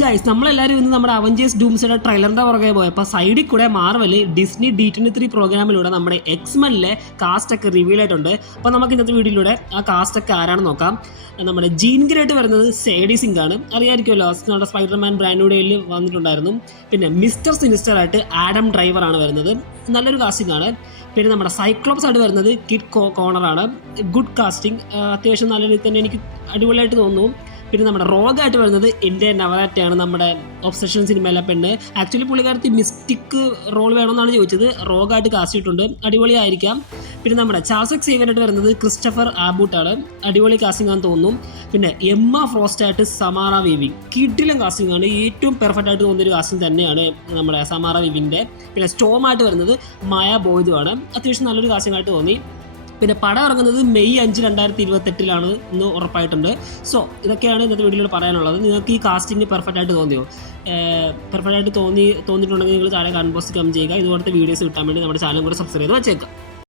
Guys നമ്മളെല്ലാവരും ഇന്ന് നമ്മുടെ അവഞ്ചേഴ്സ് ഡൂംസിയുടെ ട്രെയിലറിന്റെ പുറകെ പോയപ്പോൾ സൈഡിൽ കൂടെ മാർവല് ഡിസ്നി D23 പ്രോഗ്രാമിലൂടെ നമ്മുടെ എക്സ്മെനിലെ കാസ്റ്റ് ഒക്കെ റിവീൽ ആയിട്ടുണ്ട്. അപ്പോൾ നമുക്ക് ഇന്നത്തെ വീഡിയോയിലൂടെ ആ കാസ്റ്റ് ഒക്കെ ആരാണെന്ന് നോക്കാം. നമ്മുടെ ജീൻ ഗ്രേറ്റ് വരുന്നത് സേഡി സിംഗ് ആണ്, അറിയാമായിരിക്കുമല്ലോ, നമ്മുടെ സ്പൈഡർമാൻ ബ്രാൻഡ് ഡേയിൽ വന്നിട്ടുണ്ടായിരുന്നു. പിന്നെ മിസ്റ്റർ സിനിസ്റ്റർ ആയിട്ട് ആഡം ഡ്രൈവർ ആണ് വരുന്നത്, നല്ലൊരു കാസ്റ്റിംഗ് ആണ്. പിന്നെ നമ്മുടെ സൈക്ലോപ്സ് ആയിട്ട് വരുന്നത് കിഡ് കോണറാണ്, ഗുഡ് കാസ്റ്റിംഗ്, അത്യാവശ്യം നല്ല രീതിയിൽ തന്നെ എനിക്ക് അടിപൊളിയായിട്ട് തോന്നുന്നു. പിന്നെ നമ്മുടെ റോഗായിട്ട് വരുന്നത് ഇന്ത്യ നവരാറ്റയാണ്, നമ്മുടെ ഒബ്സഷൻ സിനിമയിലെ പെണ്ണ്. ആക്ച്വലി പുള്ളിക്കാരത്തി മിസ്റ്റിക് റോൾ വേണമെന്നാണ് ചോദിച്ചത്, റോഗായിട്ട് കാസ്റ്റ് ചെയ്തിട്ടുണ്ട്, അടിപൊളിയായിരിക്കാം. പിന്നെ നമ്മുടെ ചാൾസ് സേവനായിട്ട് വരുന്നത് ക്രിസ്റ്റഫർ ആബൂട്ടാണ്, അടിപൊളി കാസ്റ്റിംഗ് ആണെന്ന് തോന്നുന്നു. പിന്നെ എമ്മ ഫ്രോസ്റ്റ് ആയിട്ട് സമാറ വീവി, കിഡിലും കാസ്റ്റിംഗ് ആണ്, ഏറ്റവും പെർഫെക്റ്റ് ആയിട്ട് തോന്നിയൊരു കാസ്റ്റിംഗ് തന്നെയാണ് നമ്മുടെ സമാറ വീവിൻ്റെ. പിന്നെ സ്റ്റോമായിട്ട് വരുന്നത് മായ ബോയ്തുമാണ്, അത്യാവശ്യം നല്ലൊരു കാസ്റ്റിംഗ് ആയിട്ട് തോന്നി. പിന്നെ പടം ഇറങ്ങുന്നത് മെയ് 5, 2028 എന്ന് ഉറപ്പായിട്ടുണ്ട്. സോ ഇതൊക്കെയാണ് ഇന്നത്തെ വീഡിയോയിൽ പറയാനുള്ളത്. നിങ്ങൾക്ക് ഈ കാസ്റ്റിംഗ് പെർഫെക്റ്റ് ആയിട്ട് തോന്നിയോ? പെർഫെക്റ്റ് ആയിട്ട് തോന്നിയിട്ടുണ്ടെങ്കിൽ നിങ്ങൾ താഴെ കമന്റ് ബോക്സിൽ കമന്റ് ചെയ്യുക. ഇതുപോലത്തെ വീഡിയോസ് കിട്ടാൻ വേണ്ടി നമ്മുടെ ചാനൽ കൂടെ സബ്സ്ക്രൈബ് ചെയ്ത് വെച്ചേക്കാം.